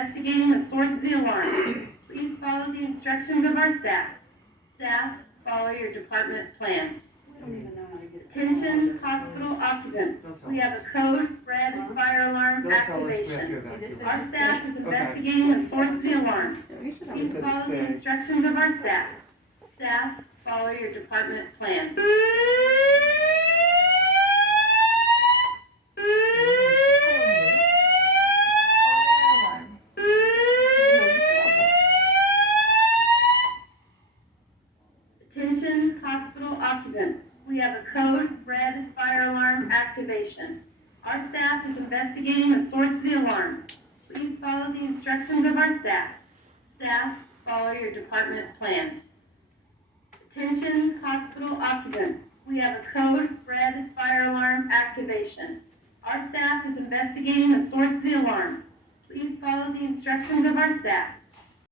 investigating the source of the alarm. Please follow the instructions of our staff. Staff, follow your department plan. Attention, hospital occupants. We have a code red fire alarm activation. Our staff is investigating the source of the alarm. Please follow the instructions of our staff. Staff, follow your department plan. Attention, hospital occupants. We have a code red fire alarm activation. Our staff is investigating the source of the alarm. Please follow the instructions of our staff. Staff, follow your department plan. Attention, hospital occupants. We have a code red fire alarm activation. Our staff is investigating the source of the alarm. Please follow the instructions of our staff.